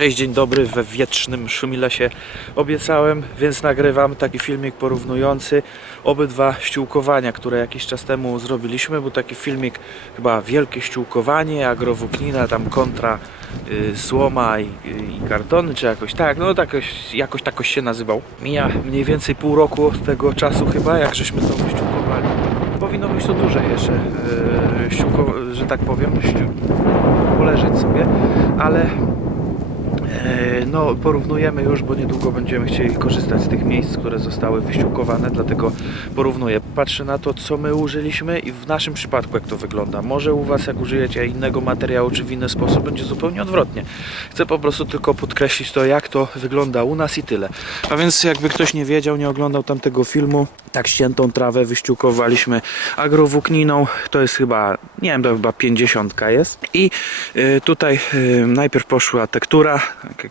Cześć, dzień dobry, we wietrznym Szumilesie obiecałem, więc nagrywam taki filmik porównujący obydwa ściółkowania, które jakiś czas temu zrobiliśmy. Był taki filmik chyba Wielkie Ściółkowanie, agrowłóknina, tam kontra y, słoma i, i kartony, czy jakoś tak, no tak, jakoś, takoś się nazywał. Mija mniej więcej pół roku od tego czasu chyba, jak żeśmy to wyściółkowali. Powinno być to dłużej jeszcze, yy, że tak powiem, ściół- poleżeć sobie, ale No, porównujemy już, bo niedługo będziemy chcieli korzystać z tych miejsc, które zostały wyściółkowane, dlatego porównuję. Patrzę na to, co my użyliśmy i w naszym przypadku jak to wygląda. Może u Was, jak użyjecie innego materiału czy w inny sposób, będzie zupełnie odwrotnie. Chcę po prostu tylko podkreślić to, jak to wygląda u nas i tyle. A więc jakby ktoś nie wiedział, nie oglądał tamtego filmu, tak ściętą trawę wyściółkowaliśmy agrowłókniną. To jest chyba, nie wiem, to chyba 50 jest. I y, tutaj y, najpierw poszła tektura,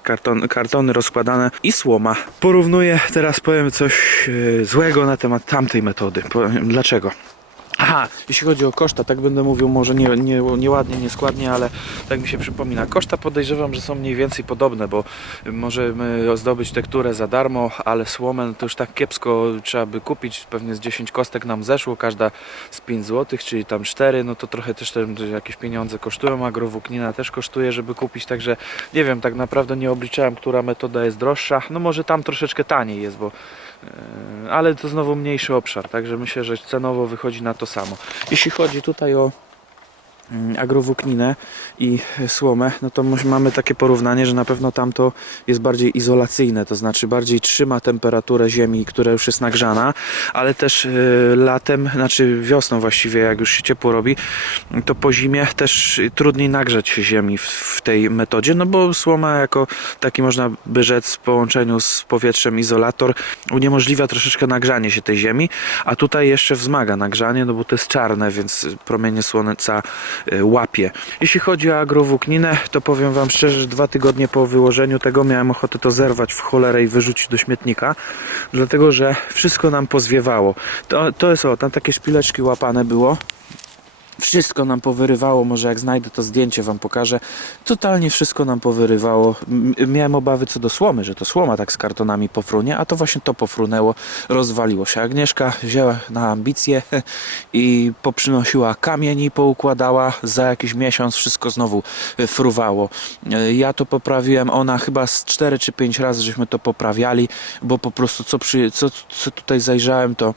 karton, kartony rozkładane i słoma. Porównuję, teraz powiem coś y, złego na temat tamtej metody. Dlaczego. Aha, jeśli chodzi o koszta, tak będę mówił może nie, nie, nieładnie, nieskładnie, ale tak mi się przypomina. Koszta podejrzewam, że są mniej więcej podobne, bo możemy zdobyć tekturę za darmo, ale słomę to już tak kiepsko trzeba by kupić. Pewnie z 10 kostek nam zeszło, każda z 5 zł, czyli tam 4, no to trochę też te jakieś pieniądze kosztują. Agrowłóknina też kosztuje, żeby kupić, także nie wiem, tak naprawdę nie obliczałem, która metoda jest droższa. No może tam troszeczkę taniej jest, bo ale to znowu mniejszy obszar, także myślę, że cenowo wychodzi na to samo. Jeśli chodzi tutaj o agrowłókninę i słomę, no to mamy takie porównanie, że na pewno tamto jest bardziej izolacyjne, to znaczy bardziej trzyma temperaturę ziemi, która już jest nagrzana, ale też e, latem, znaczy wiosną właściwie, jak już się ciepło robi, to po zimie też trudniej nagrzeć się ziemi w, tej metodzie, no bo słoma jako taki można by rzec w połączeniu z powietrzem izolator uniemożliwia troszeczkę nagrzanie się tej ziemi, a tutaj jeszcze wzmaga nagrzanie, no bo to jest czarne, więc promienie słońca y, łapie. Jeśli chodzi o agrowłókninę, to powiem Wam szczerze, że dwa tygodnie po wyłożeniu tego miałem ochotę to zerwać w cholerę i wyrzucić do śmietnika, dlatego że wszystko nam pozwiewało. To, to jest o, tam takie szpileczki łapane było, wszystko nam powyrywało, może jak znajdę to zdjęcie wam pokażę. Totalnie wszystko nam powyrywało. Miałem obawy co do słomy, że to słoma tak z kartonami pofrunie, a to właśnie to pofrunęło, rozwaliło się. Agnieszka wzięła na ambicje i poprzynosiła kamień i poukładała. Za jakiś miesiąc wszystko znowu e, fruwało. E, Ja to poprawiłem, ona chyba z 4 czy 5 razy żeśmy to poprawiali, bo po prostu co, przy, co, co tutaj zajrzałem to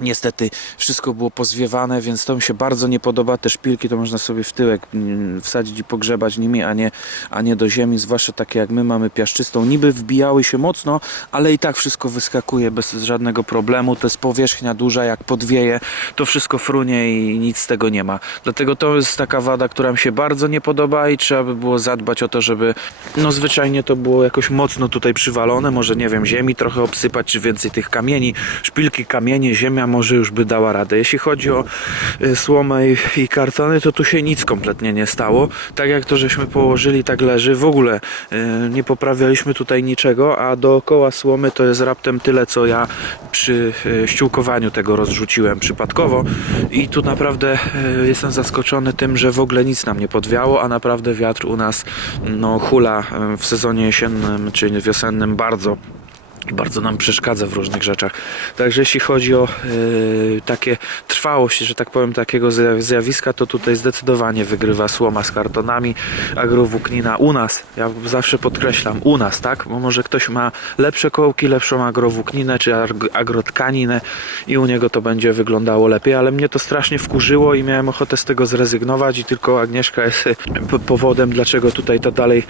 Niestety wszystko było pozwiewane, więc to mi się bardzo nie podoba. Te szpilki to można sobie w tyłek mm, wsadzić i pogrzebać nimi, a nie, a nie do ziemi, zwłaszcza takie jak my mamy piaszczystą. Niby wbijały się mocno, ale i tak wszystko wyskakuje bez żadnego problemu. To jest powierzchnia duża, jak podwieje, to wszystko frunie i nic z tego nie ma. Dlatego to jest taka wada, która mi się bardzo nie podoba i trzeba by było zadbać o to, żeby no zwyczajnie to było jakoś mocno tutaj przywalone. Może nie wiem, ziemi trochę obsypać, czy więcej tych kamieni, szpilki, kamienie, ziemia może już by dała radę. Jeśli chodzi o y, słomę i, kartony, to tu się nic kompletnie nie stało. Tak jak to żeśmy położyli, tak leży. W ogóle y, nie poprawialiśmy tutaj niczego, a dookoła słomy to jest raptem tyle, co ja przy y, ściółkowaniu tego rozrzuciłem przypadkowo. I tu naprawdę jestem zaskoczony tym, że w ogóle nic nam nie podwiało, a naprawdę wiatr u nas no, hula w sezonie jesiennym czy wiosennym bardzo bardzo nam przeszkadza w różnych rzeczach. Także jeśli chodzi o y, takie trwałość, że tak powiem, takiego zja- zjawiska, to tutaj zdecydowanie wygrywa słoma z kartonami, agrowłóknina u nas, ja zawsze podkreślam, u nas, tak? Bo może ktoś ma lepsze kołki, lepszą agrowłókninę czy ag- agrotkaninę i u niego to będzie wyglądało lepiej, ale mnie to strasznie wkurzyło i miałem ochotę z tego zrezygnować i tylko Agnieszka jest powodem, dlaczego tutaj to dalej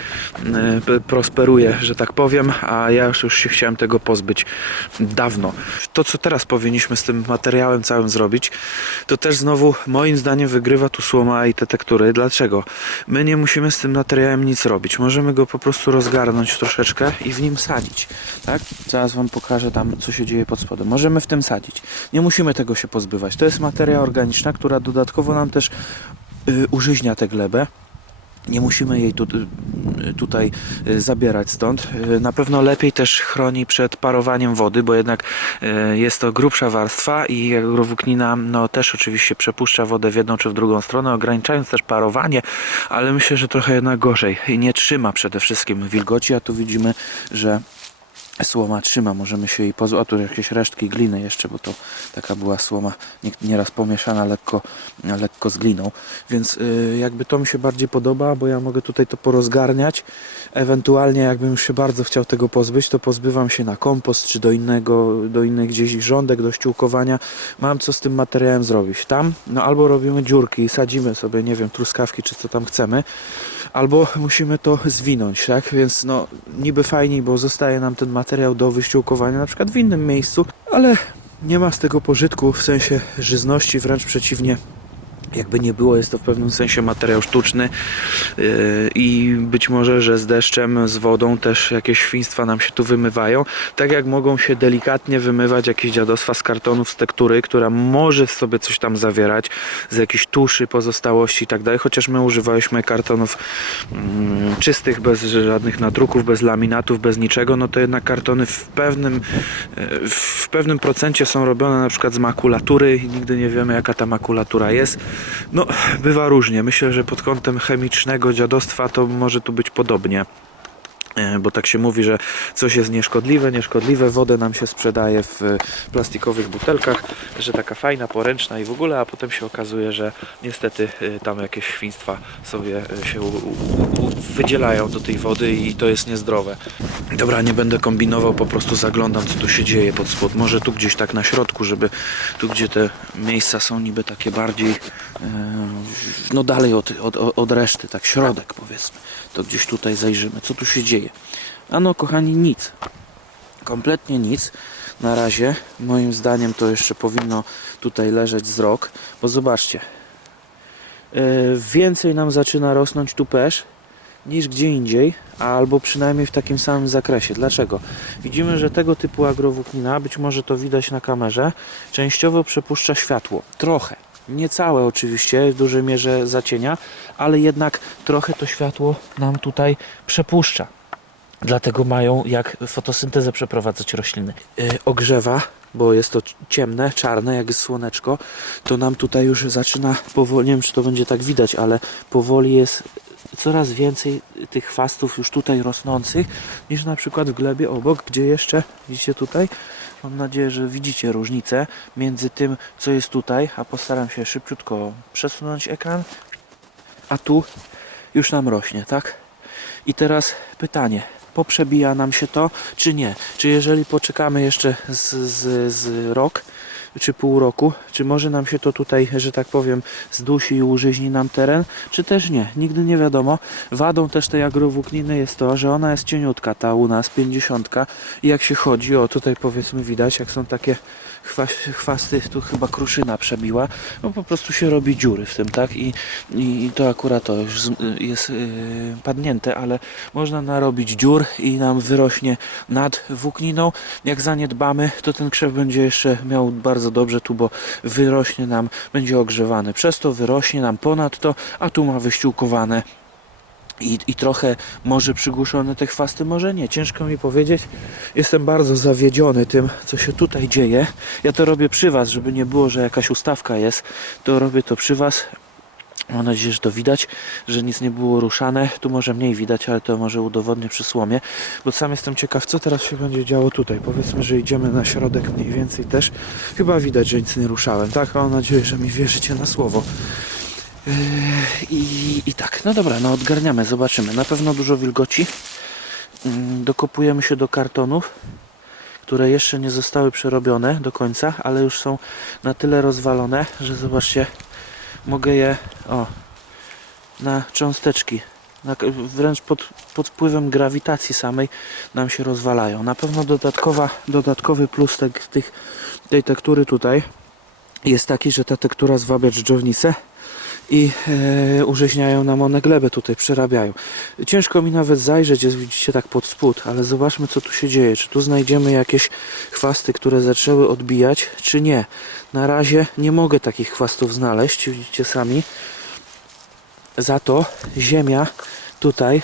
y, prosperuje, że tak powiem, a ja już, już się chciałem tego pozbyć dawno. To, co teraz powinniśmy z tym materiałem całym zrobić, to też znowu moim zdaniem wygrywa tu słoma i te tektury. Dlaczego? My nie musimy z tym materiałem nic robić. Możemy go po prostu rozgarnąć troszeczkę i w nim sadzić. Tak? Zaraz Wam pokażę tam, co się dzieje pod spodem. Możemy w tym sadzić. Nie musimy tego się pozbywać. To jest materia organiczna, która dodatkowo nam też yy, użyźnia tę glebę nie musimy jej tu, tutaj y, zabierać stąd. Y, Na pewno lepiej też chroni przed parowaniem wody, bo jednak y, jest to grubsza warstwa i agrowłóknina no, też oczywiście przepuszcza wodę w jedną czy w drugą stronę, ograniczając też parowanie, ale myślę, że trochę jednak gorzej i nie trzyma przede wszystkim wilgoci, a tu widzimy, że słoma trzyma, możemy się jej pozbyć. A tu jakieś resztki gliny jeszcze, bo to taka była słoma nie- nieraz pomieszana lekko, lekko z gliną. Więc y, jakby to mi się bardziej podoba, bo ja mogę tutaj to porozgarniać. Ewentualnie jakbym się bardzo chciał tego pozbyć, to pozbywam się na kompost czy do innego, do innych gdzieś rządek do ściółkowania. Mam co z tym materiałem zrobić. Tam, no albo robimy dziurki i sadzimy sobie, nie wiem, truskawki czy co tam chcemy, albo musimy to zwinąć, tak? Więc no niby fajniej, bo zostaje nam ten materiał do wyściółkowania na przykład w innym miejscu, ale nie ma z tego pożytku w sensie żyzności, wręcz przeciwnie. Jakby nie było, jest to w pewnym sensie materiał sztuczny yy, i być może, że z deszczem, z wodą też jakieś świństwa nam się tu wymywają. Tak jak mogą się delikatnie wymywać jakieś dziadostwa z kartonów, z tektury, która może w sobie coś tam zawierać, z jakiejś tuszy, pozostałości i tak dalej. Chociaż my używaliśmy kartonów mm, czystych, bez żadnych nadruków, bez laminatów, bez niczego, no to jednak kartony w pewnym, e, w pewnym procencie są robione na przykład z makulatury i nigdy nie wiemy jaka ta makulatura jest. No, bywa różnie. Myślę, że pod kątem chemicznego dziadostwa to może tu być podobnie. E, Bo tak się mówi, że coś jest nieszkodliwe, nieszkodliwe, wodę nam się sprzedaje w e, plastikowych butelkach, że taka fajna, poręczna i w ogóle, a potem się okazuje, że niestety e, tam jakieś świństwa sobie się wydzielają do tej wody i to jest niezdrowe. Dobra, nie będę kombinował, po prostu zaglądam, co tu się dzieje pod spód. Może tu gdzieś tak na środku, żeby tu, gdzie te miejsca są niby takie bardziej, no dalej od, od, od reszty, tak środek powiedzmy, to gdzieś tutaj zajrzymy, co tu się dzieje. A no, kochani, nic. Kompletnie nic. Na razie, moim zdaniem, to jeszcze powinno tutaj leżeć z rok, bo zobaczcie, e, więcej nam zaczyna rosnąć tu pesz niż gdzie indziej, albo przynajmniej w takim samym zakresie. Dlaczego? Widzimy, że tego typu agrowłóknina, być może to widać na kamerze, częściowo przepuszcza światło. Trochę. Nie całe oczywiście, w dużej mierze zacienia, ale jednak trochę to światło nam tutaj przepuszcza. Dlatego mają jak fotosyntezę przeprowadzać rośliny. Yy, ogrzewa, bo jest to ciemne, czarne, jak jest słoneczko, to nam tutaj już zaczyna powoli, nie wiem czy to będzie tak widać, ale powoli jest coraz więcej tych chwastów już tutaj rosnących niż na przykład w glebie obok, gdzie jeszcze, widzicie tutaj, mam nadzieję, że widzicie różnicę między tym, co jest tutaj, a postaram się szybciutko przesunąć ekran, a tu już nam rośnie, tak? I teraz pytanie, poprzebija nam się to, czy nie? Czy jeżeli poczekamy jeszcze z, z, z rok, czy pół roku, czy może nam się to tutaj, że tak powiem, zdusi i użyźni nam teren, czy też nie? Nigdy nie wiadomo. Wadą też tej agrowłókniny jest to, że ona jest cieniutka, ta u nas, 50 i jak się chodzi, o tutaj powiedzmy widać, jak są takie chwasty, tu chyba kruszyna przebiła, no po prostu się robi dziury w tym, tak? I, i to akurat to już jest yy, padnięte, ale można narobić dziur i nam wyrośnie nad włókniną. Jak zaniedbamy, to ten krzew będzie jeszcze miał bardzo dobrze tu, bo wyrośnie nam, będzie ogrzewany. Przez to wyrośnie nam ponad to, a tu ma wyściółkowane i, i trochę może przygłuszone te chwasty, może nie. Ciężko mi powiedzieć. Jestem bardzo zawiedziony tym, co się tutaj dzieje. Ja to robię przy Was, żeby nie było, że jakaś ustawka jest. To robię to przy Was. Mam nadzieję, że to widać, że nic nie było ruszane. Tu może mniej widać, ale to może udowodnię przy słomie. Bo sam jestem ciekaw, co teraz się będzie działo tutaj. Powiedzmy, że idziemy na środek mniej więcej też. Chyba widać, że nic nie ruszałem. Tak, mam nadzieję, że mi wierzycie na słowo. Yy, I, I tak, no dobra, no odgarniamy, zobaczymy. Na pewno dużo wilgoci. Mm, Dokopujemy się do kartonów, które jeszcze nie zostały przerobione do końca, ale już są na tyle rozwalone, że zobaczcie, mogę je o, na cząsteczki, na, wręcz pod, pod wpływem grawitacji samej nam się rozwalają. Na pewno dodatkowa, dodatkowy plus te, tych, tej tektury tutaj jest taki, że ta tektura zwabia dżdżownicę i e, użyźniają nam one glebę tutaj, przerabiają. Ciężko mi nawet zajrzeć, jest widzicie tak pod spód, ale zobaczmy co tu się dzieje. Czy tu znajdziemy jakieś chwasty, które zaczęły odbijać, czy nie. Na razie nie mogę takich chwastów znaleźć, widzicie sami. za to ziemia tutaj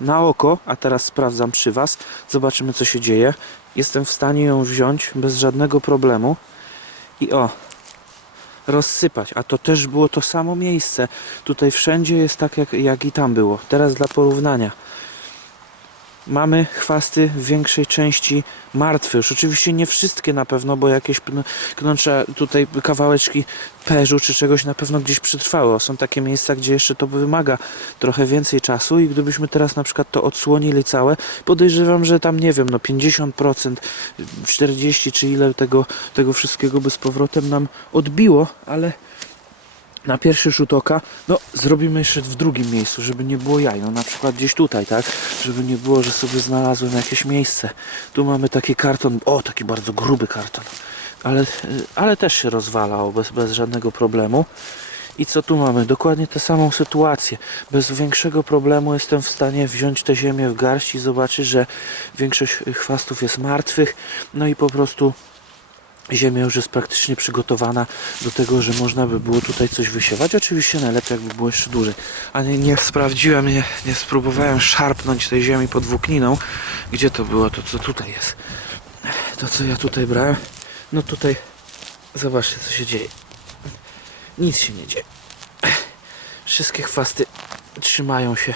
na oko, a teraz sprawdzam przy Was, zobaczymy co się dzieje. Jestem w stanie ją wziąć bez żadnego problemu i o, rozsypać. A to też było to samo miejsce. Tutaj wszędzie jest tak, jak, jak i tam było. Teraz dla porównania. Mamy chwasty w większej części martwe. Już oczywiście nie wszystkie na pewno, bo jakieś knącze tutaj kawałeczki perzu czy czegoś na pewno gdzieś przetrwały. Są takie miejsca, gdzie jeszcze to wymaga trochę więcej czasu i gdybyśmy teraz na przykład to odsłonili całe, podejrzewam, że tam nie wiem, no 50%, 40 czy ile tego, tego wszystkiego by z powrotem nam odbiło, ale na pierwszy rzut oka, no zrobimy jeszcze w drugim miejscu, żeby nie było jaj, no na przykład gdzieś tutaj, tak, żeby nie było, że sobie znalazłem jakieś miejsce. Tu mamy taki karton, o taki bardzo gruby karton, ale, y, ale też się rozwalał bez, bez żadnego problemu. I co tu mamy? Dokładnie tę samą sytuację. Bez większego problemu jestem w stanie wziąć tę ziemię w garść i zobaczyć, że większość chwastów jest martwych, no i po prostu ziemia już jest praktycznie przygotowana do tego, że można by było tutaj coś wysiewać. Oczywiście najlepiej jakby było jeszcze dłużej. A nie, nie sprawdziłem, nie, nie spróbowałem szarpnąć tej ziemi pod włókniną. Gdzie to było? To co tutaj jest? To co ja tutaj brałem? No tutaj zobaczcie co się dzieje. Nic się nie dzieje. Wszystkie chwasty trzymają się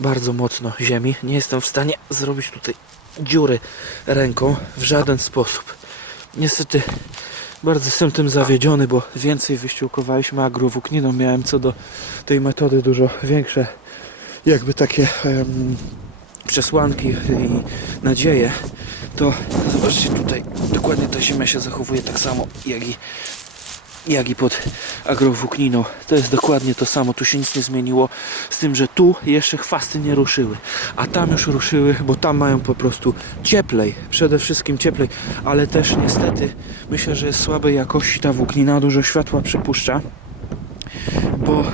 bardzo mocno ziemi. Nie jestem w stanie zrobić tutaj dziury ręką w żaden sposób. Niestety bardzo jestem tym zawiedziony, bo więcej wyściółkowaliśmy agrowłókniną. Miałem co do tej metody dużo większe jakby takie em, przesłanki i nadzieje. To zobaczcie tutaj dokładnie ta ziemia się zachowuje tak samo jak i jak i pod agrowłókniną. To jest dokładnie to samo, tu się nic nie zmieniło, z tym, że tu jeszcze chwasty nie ruszyły, a tam już ruszyły, bo tam mają po prostu cieplej, przede wszystkim cieplej, ale też niestety myślę, że jest słabej jakości ta włóknina, dużo światła przypuszcza, bo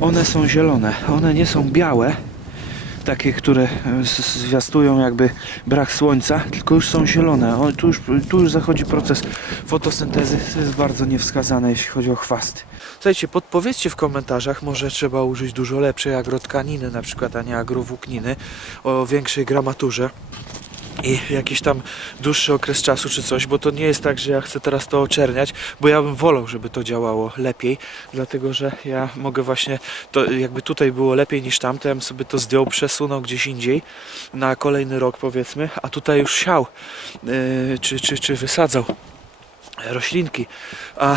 one są zielone, one nie są białe, takie, które e, zwiastują jakby brak słońca, tylko już są zielone. O, tu, już, tu już zachodzi proces fotosyntezy, co jest bardzo niewskazane, jeśli chodzi o chwasty. Słuchajcie, podpowiedzcie w komentarzach, może trzeba użyć dużo lepszej agrotkaniny, na przykład, a nie agrowłókniny, o większej gramaturze i jakiś tam dłuższy okres czasu czy coś, bo to nie jest tak, że ja chcę teraz to oczerniać, bo ja bym wolał, żeby to działało lepiej, dlatego że ja mogę właśnie, to jakby tutaj było lepiej niż tam, to ja bym sobie to zdjął, przesunął gdzieś indziej na kolejny rok powiedzmy, a tutaj już siał yy, czy, czy, czy wysadzał roślinki, a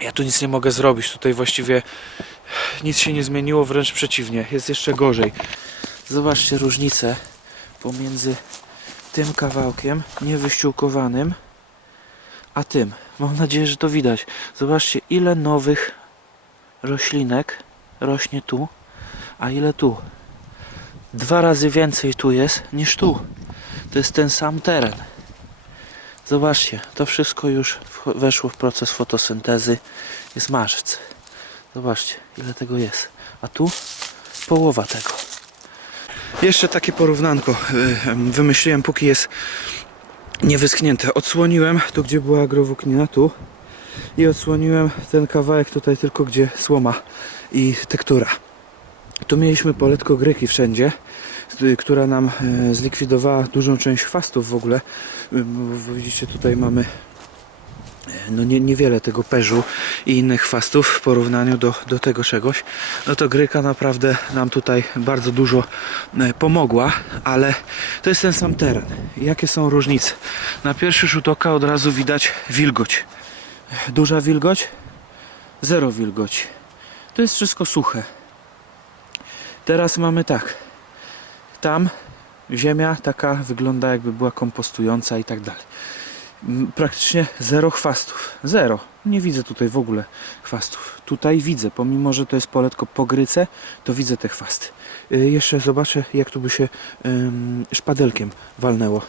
ja tu nic nie mogę zrobić, tutaj właściwie nic się nie zmieniło, wręcz przeciwnie, jest jeszcze gorzej. Zobaczcie różnicę pomiędzy tym kawałkiem niewyściółkowanym a tym. Mam nadzieję, że to widać. Zobaczcie, ile nowych roślinek rośnie tu, a ile tu. Dwa razy więcej tu jest niż tu. To jest ten sam teren. Zobaczcie, to wszystko już weszło w proces fotosyntezy. Jest marzec. Zobaczcie, ile tego jest. A tu połowa tego. Jeszcze takie porównanko y, em, wymyśliłem, póki jest niewyschnięte. Odsłoniłem tu, gdzie była agrowłóknina, tu i odsłoniłem ten kawałek tutaj tylko, gdzie słoma i tektura. Tu mieliśmy poletko gryki wszędzie, y, która nam y, zlikwidowała dużą część chwastów w ogóle. Bo Widzicie, tutaj mamy no nie, niewiele tego perzu i innych chwastów w porównaniu do, do tego czegoś, no to gryka naprawdę nam tutaj bardzo dużo e, pomogła, ale to jest ten sam teren. Jakie są różnice? Na pierwszy rzut oka od razu widać wilgoć. Duża wilgoć, zero wilgoć. To jest wszystko suche. Teraz mamy tak. Tam ziemia taka wygląda jakby była kompostująca i tak dalej praktycznie zero chwastów. Zero. Nie widzę tutaj w ogóle chwastów. Tutaj widzę, pomimo że to jest poletko po gryce, to widzę te chwasty. Y, jeszcze zobaczę, jak tu by się szpadelkiem walnęło.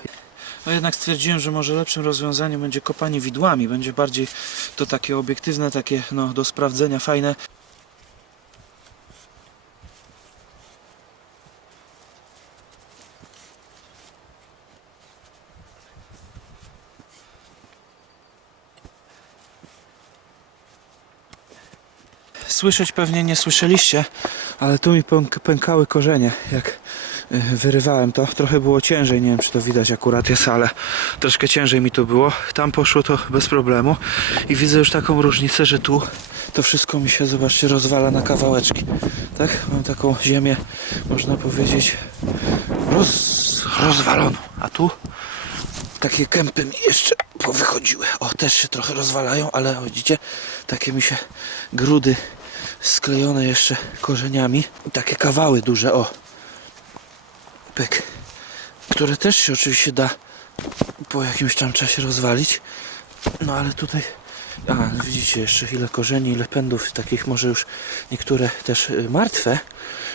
No jednak stwierdziłem, że może lepszym rozwiązaniem będzie kopanie widłami. Będzie bardziej to takie obiektywne, takie no, do sprawdzenia, fajne. Słyszeć pewnie nie słyszeliście, ale tu mi pęk, pękały korzenie, jak y, wyrywałem to. Trochę było ciężej, nie wiem czy to widać akurat jest, ale troszkę ciężej mi to było. Tam poszło to bez problemu i widzę już taką różnicę, że tu to wszystko mi się, zobaczcie, rozwala na kawałeczki. Tak? Mam taką ziemię, można powiedzieć, roz, rozwaloną. A tu takie kępy mi jeszcze powychodziły. O, też się trochę rozwalają, ale widzicie, takie mi się grudy sklejone jeszcze korzeniami. Takie kawały duże, o. Pyk. Które też się oczywiście da po jakimś tam czasie rozwalić. No ale tutaj, a widzicie jeszcze ile korzeni, ile pędów, takich może już niektóre też y, martwe,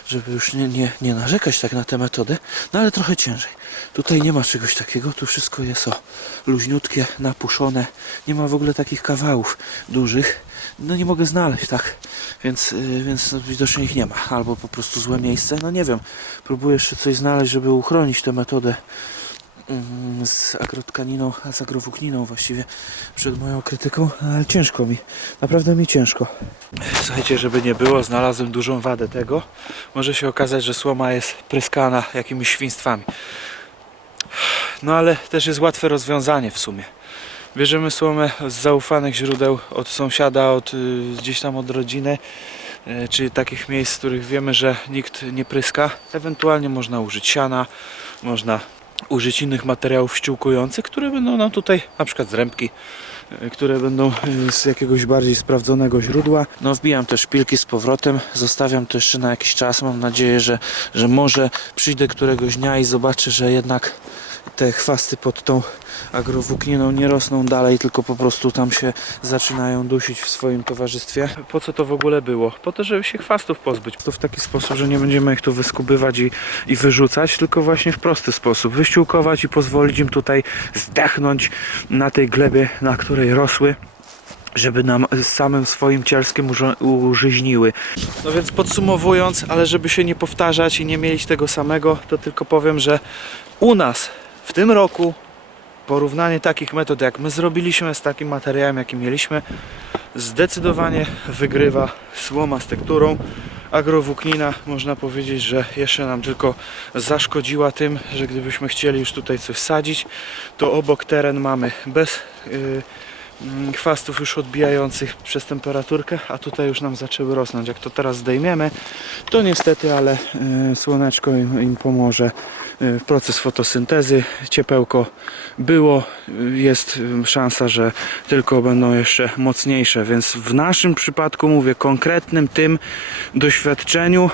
żeby już nie, nie, nie narzekać tak na tę metodę, no ale trochę ciężej. Tutaj nie ma czegoś takiego, tu wszystko jest o luźniutkie, napuszone, nie ma w ogóle takich kawałów dużych, no nie mogę znaleźć, tak, więc, y, więc no, widocznie ich nie ma, albo po prostu złe miejsce, no nie wiem, próbuję jeszcze coś znaleźć, żeby uchronić tę metodę z agrotkaniną, a z agrowłókniną właściwie przed moją krytyką, ale ciężko mi, naprawdę mi ciężko. Słuchajcie, żeby nie było, znalazłem dużą wadę tego. Może się okazać, że słoma jest pryskana jakimiś świństwami. No ale też jest łatwe rozwiązanie w sumie. Bierzemy słomę z zaufanych źródeł, od sąsiada, od y, gdzieś tam od rodziny, y, czy takich miejsc, w których wiemy, że nikt nie pryska. Ewentualnie można użyć siana, można użyć innych materiałów ściółkujących, które będą nam tutaj, na przykład z y, które będą y, z jakiegoś bardziej sprawdzonego źródła. No wbijam te szpilki z powrotem, zostawiam to jeszcze na jakiś czas. Mam nadzieję, że, że może przyjdę któregoś dnia i zobaczę, że jednak te chwasty pod tą agrowłókniną nie rosną dalej, tylko po prostu tam się zaczynają dusić w swoim towarzystwie. Po co to w ogóle było? Po to, żeby się chwastów pozbyć. To w taki sposób, że nie będziemy ich tu wyskubywać i, i wyrzucać, tylko właśnie w prosty sposób. Wyściółkować i pozwolić im tutaj zdechnąć na tej glebie, na której rosły żeby nam samym swoim cielskiem użyźniły. No więc podsumowując, ale żeby się nie powtarzać i nie mieć tego samego, to tylko powiem, że u nas w tym roku porównanie takich metod, jak my zrobiliśmy z takim materiałem, jaki mieliśmy, zdecydowanie wygrywa słoma z tekturą. Agrowłóknina można powiedzieć, że jeszcze nam tylko zaszkodziła tym, że gdybyśmy chcieli już tutaj coś sadzić, to obok teren mamy bez yy, chwastów już odbijających przez temperaturkę, a tutaj już nam zaczęły rosnąć. Jak to teraz zdejmiemy, to niestety, ale y, słoneczko im, im pomoże. Y, proces fotosyntezy, ciepełko było, y, jest szansa, że tylko będą jeszcze mocniejsze, więc w naszym przypadku mówię konkretnym tym doświadczeniu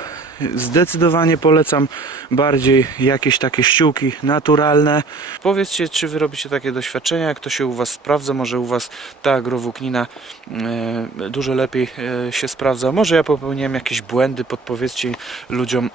Zdecydowanie polecam bardziej jakieś takie ściółki naturalne. Powiedzcie, czy wy robicie takie doświadczenia, jak to się u was sprawdza, może u was ta agrowłóknina e, dużo lepiej e, się sprawdza. Może ja popełniłem jakieś błędy, podpowiedzcie ludziom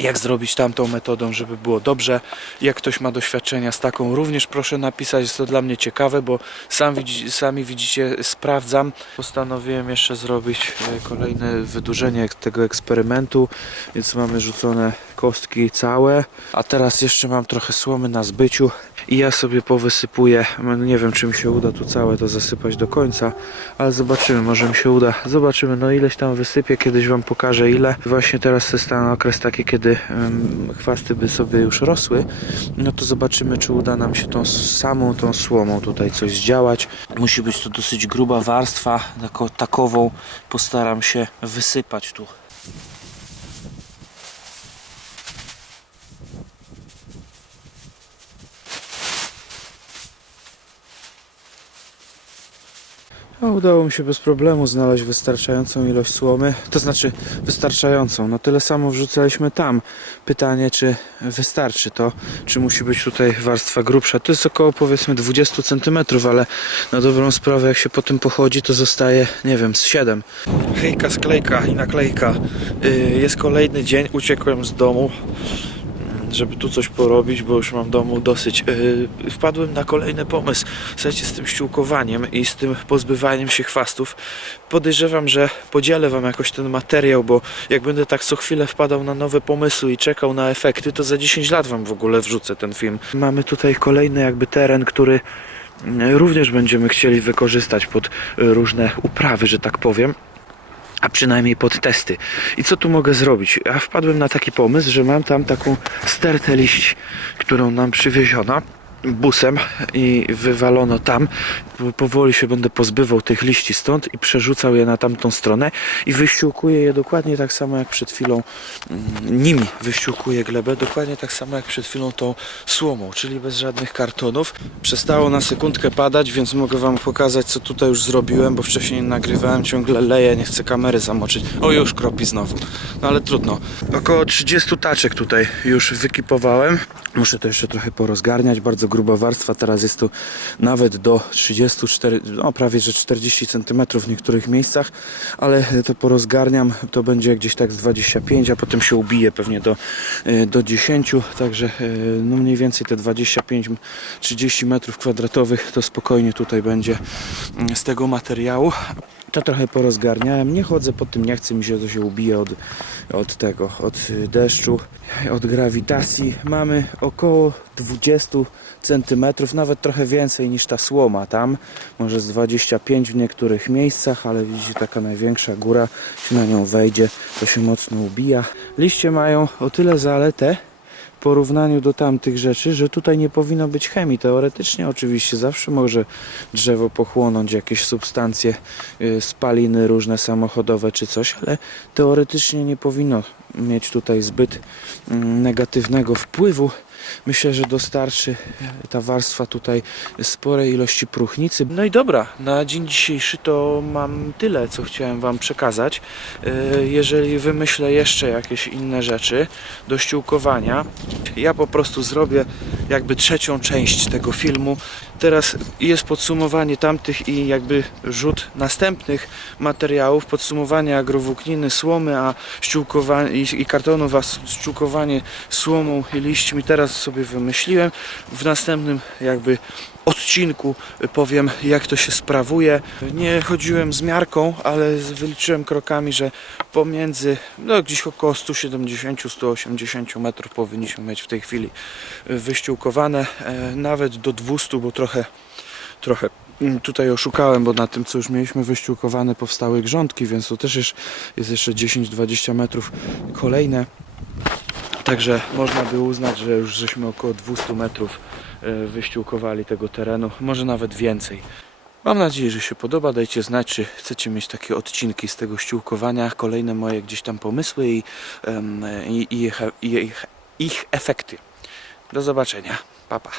jak zrobić tamtą metodą, żeby było dobrze. Jak ktoś ma doświadczenia z taką, również proszę napisać, jest to dla mnie ciekawe, bo sam widzi, sami widzicie, sprawdzam. Postanowiłem jeszcze zrobić e, kolejne wydłużenie tego eksperymentu, więc mamy rzucone kostki całe, a teraz jeszcze mam trochę słomy na zbyciu i ja sobie powysypuję, No, nie wiem czy mi się uda tu całe to zasypać do końca, ale zobaczymy, może mi się uda, zobaczymy, no ileś tam wysypię, kiedyś Wam pokażę ile. Właśnie teraz jest ten okres taki, kiedy em, chwasty by sobie już rosły, no to zobaczymy czy uda nam się tą samą tą słomą tutaj coś zdziałać. Musi być to dosyć gruba warstwa, tako, takową postaram się wysypać tu. No, udało mi się bez problemu znaleźć wystarczającą ilość słomy, to znaczy wystarczającą. No tyle samo wrzucaliśmy tam. Pytanie, czy wystarczy to, czy musi być tutaj warstwa grubsza. To jest około powiedzmy 20 cm, ale na dobrą sprawę jak się po tym pochodzi, to zostaje, nie wiem, z 7. Hejka, sklejka i naklejka. Yy, Jest kolejny dzień, uciekłem z domu żeby tu coś porobić, bo już mam domu dosyć. Yy, wpadłem na kolejny pomysł. Słuchajcie, z tym ściółkowaniem i z tym pozbywaniem się chwastów. Podejrzewam, że podzielę Wam jakoś ten materiał, bo jak będę tak co chwilę wpadał na nowe pomysły i czekał na efekty, to za 10 lat Wam w ogóle wrzucę ten film. Mamy tutaj kolejny jakby teren, który mm, również będziemy chcieli wykorzystać pod y, różne uprawy, że tak powiem. A przynajmniej pod testy. I co tu mogę zrobić? Ja wpadłem na taki pomysł, że mam tam taką stertę liści, którą nam przywieziono busem i wywalono tam. Po- Powoli się będę pozbywał tych liści stąd i przerzucał je na tamtą stronę i wyściółkuję je dokładnie tak samo jak przed chwilą mm, nimi wyściółkuję glebę, dokładnie tak samo jak przed chwilą tą słomą, czyli bez żadnych kartonów. Przestało na sekundkę padać, więc mogę wam pokazać co tutaj już zrobiłem, bo wcześniej nagrywałem, ciągle leję, nie chcę kamery zamoczyć. O już kropi znowu. No ale trudno. Około 30 taczek tutaj już wykipowałem. Muszę to jeszcze trochę porozgarniać, bardzo gruba warstwa, teraz jest tu nawet do 34, no prawie że 40 cm w niektórych miejscach, ale to porozgarniam, to będzie gdzieś tak z 25, a potem się ubije pewnie do, y, do 10, także y, no mniej więcej te 25-30 metrów kwadratowych to spokojnie tutaj będzie mm, z tego materiału. To trochę porozgarniałem, nie chodzę po tym, nie chcę mi się, to się ubije od, od tego, od y, deszczu, od grawitacji. Mamy około 20 cm, nawet trochę więcej niż ta słoma tam, może z 25 w niektórych miejscach, ale widzicie taka największa góra, się na nią wejdzie, to się mocno ubija. Liście mają o tyle zaletę, porównaniu do tamtych rzeczy, że tutaj nie powinno być chemii. Teoretycznie oczywiście zawsze może drzewo pochłonąć jakieś substancje, y, spaliny różne samochodowe czy coś, ale teoretycznie nie powinno mieć tutaj zbyt mm, negatywnego wpływu. Myślę, że dostarczy e, ta warstwa tutaj sporej ilości próchnicy. No i dobra, na dzień dzisiejszy to mam tyle, co chciałem Wam przekazać. E, Jeżeli wymyślę jeszcze jakieś inne rzeczy do ściółkowania, ja po prostu zrobię jakby trzecią część tego filmu. Teraz jest podsumowanie tamtych i jakby rzut następnych materiałów, podsumowanie agrowłókniny, słomy, a ściółkowanie i, kartonów, a ściółkowanie słomą i liśćmi teraz sobie wymyśliłem. W następnym jakby odcinku powiem jak to się sprawuje. Nie chodziłem z miarką, ale wyliczyłem krokami, że pomiędzy no gdzieś około 170-180 metrów powinniśmy mieć w tej chwili wyściółkowane, e, nawet do 200, bo trochę trochę mm, tutaj oszukałem, bo na tym co już mieliśmy wyściółkowane powstały grządki, więc to też jest, jest jeszcze 10-20 metrów kolejne. Także można by uznać, że już żeśmy około 200 metrów wyściółkowali tego terenu, może nawet więcej. Mam nadzieję, że się podoba. Dajcie znać, czy chcecie mieć takie odcinki z tego ściółkowania, kolejne moje gdzieś tam pomysły i, i, i, ich, i ich, ich efekty. Do zobaczenia. Pa, pa.